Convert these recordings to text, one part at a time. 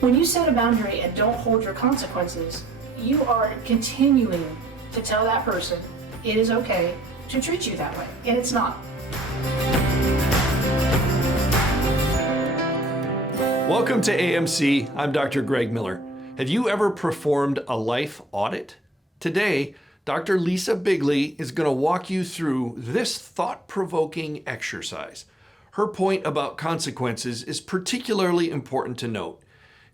When you set a boundary and don't hold your consequences, you are continuing to tell that person it is okay to treat you that way, and it's not. Welcome to AMC. I'm Dr. Greg Miller. Have you ever performed a life audit? Today, Dr. Lisa Beighle is going to walk you through this thought-provoking exercise. Her point about consequences is particularly important to note.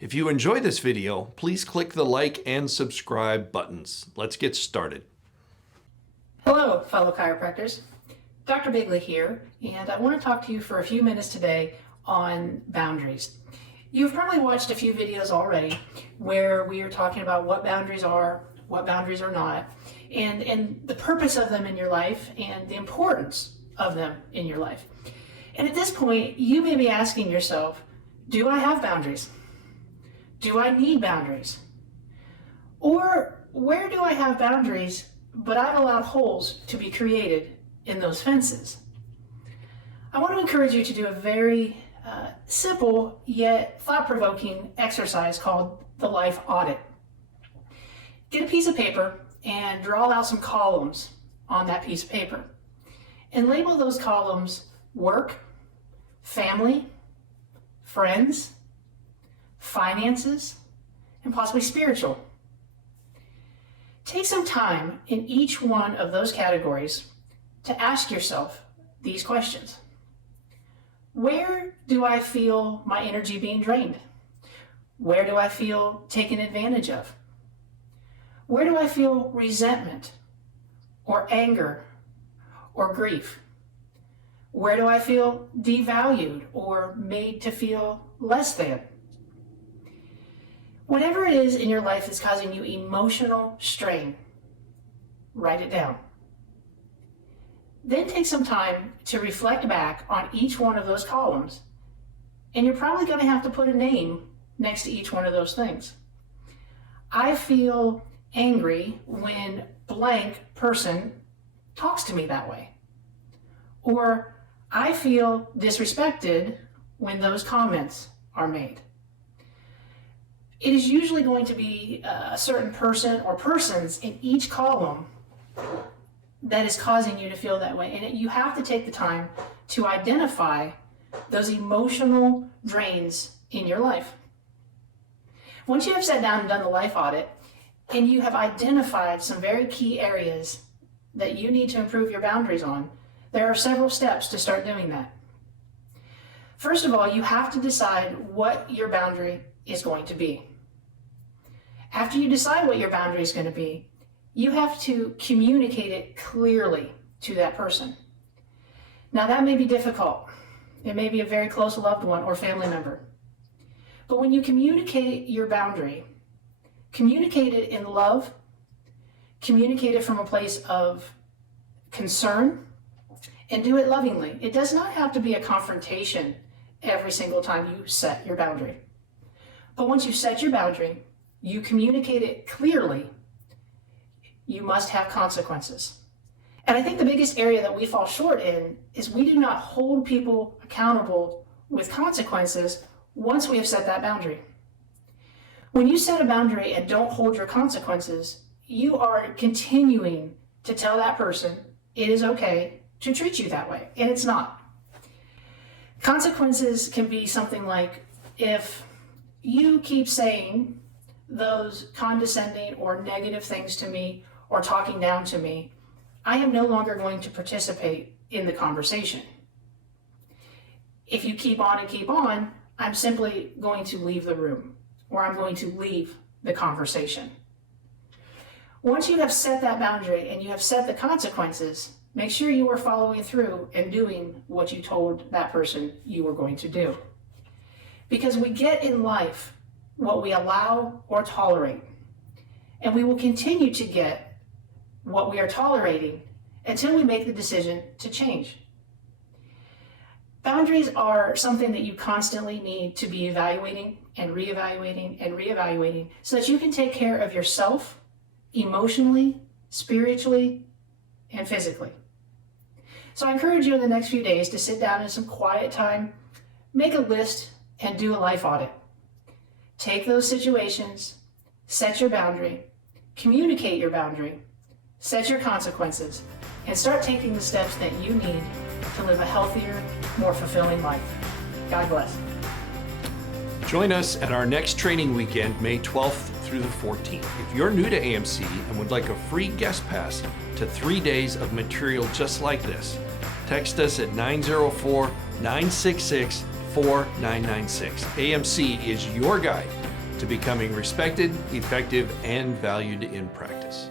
If you enjoy this video, please click the like and subscribe buttons. Let's get started. Hello, fellow chiropractors. Dr. Beighle here, and I want to talk to you for a few minutes today on boundaries. You've probably watched a few videos already where we are talking about what boundaries are not, and the purpose of them in your life and the importance of them in your life. And at this point, you may be asking yourself, do I have boundaries? Do I need boundaries? Or where do I have boundaries, but I've allowed holes to be created in those fences? I want to encourage you to do a very simple yet thought-provoking exercise called the life audit. Get a piece of paper and draw out some columns on that piece of paper. And label those columns work, family, friends, finances, and possibly spiritual. Take some time in each one of those categories to ask yourself these questions. Where do I feel my energy being drained? Where do I feel taken advantage of? Where do I feel resentment or anger or grief? Where do I feel devalued or made to feel less than? Whatever it is in your life that's causing you emotional strain, write it down. Then take some time to reflect back on each one of those columns, and you're probably going to have to put a name next to each one of those things. I feel angry when blank person talks to me that way. Or I feel disrespected when those comments are made. It is usually going to be a certain person or persons in each column that is causing you to feel that way. And you have to take the time to identify those emotional drains in your life. Once you have sat down and done the life audit, and you have identified some very key areas that you need to improve your boundaries on, there are several steps to start doing that. First of all, you have to decide what your boundary is going to be. After you decide what your boundary is going to be, you have to communicate it clearly to that person. Now, that may be difficult. It may be a very close loved one or family member. But when you communicate your boundary, communicate it in love, communicate it from a place of concern, and do it lovingly. It does not have to be a confrontation every single time you set your boundary. But once you set your boundary, you communicate it clearly, you must have consequences. And I think the biggest area that we fall short in is we do not hold people accountable with consequences once we have set that boundary. When you set a boundary and don't hold your consequences, you are continuing to tell that person it is okay to treat you that way, and it's not. Consequences can be something like, if you keep saying those condescending or negative things to me or talking down to me, I am no longer going to participate in the conversation. If you keep on and keep on, I'm simply going to leave the room, or I'm going to leave the conversation. Once you have set that boundary and you have set the consequences, make sure you are following through and doing what you told that person you were going to do. Because we get in life what we allow or tolerate, and we will continue to get what we are tolerating until we make the decision to change. Boundaries are something that you constantly need to be evaluating and reevaluating so that you can take care of yourself emotionally, spiritually, and physically. So I encourage you in the next few days to sit down in some quiet time, make a list, and do a life audit. Take those situations, set your boundary, communicate your boundary, set your consequences, and start taking the steps that you need to live a healthier, more fulfilling life. God bless. Join us at our next training weekend, May 12th through the 14th. If you're new to AMC and would like a free guest pass to 3 days of material just like this, text us at 904-966-4996. AMC is your guide to becoming respected, effective, and valued in practice.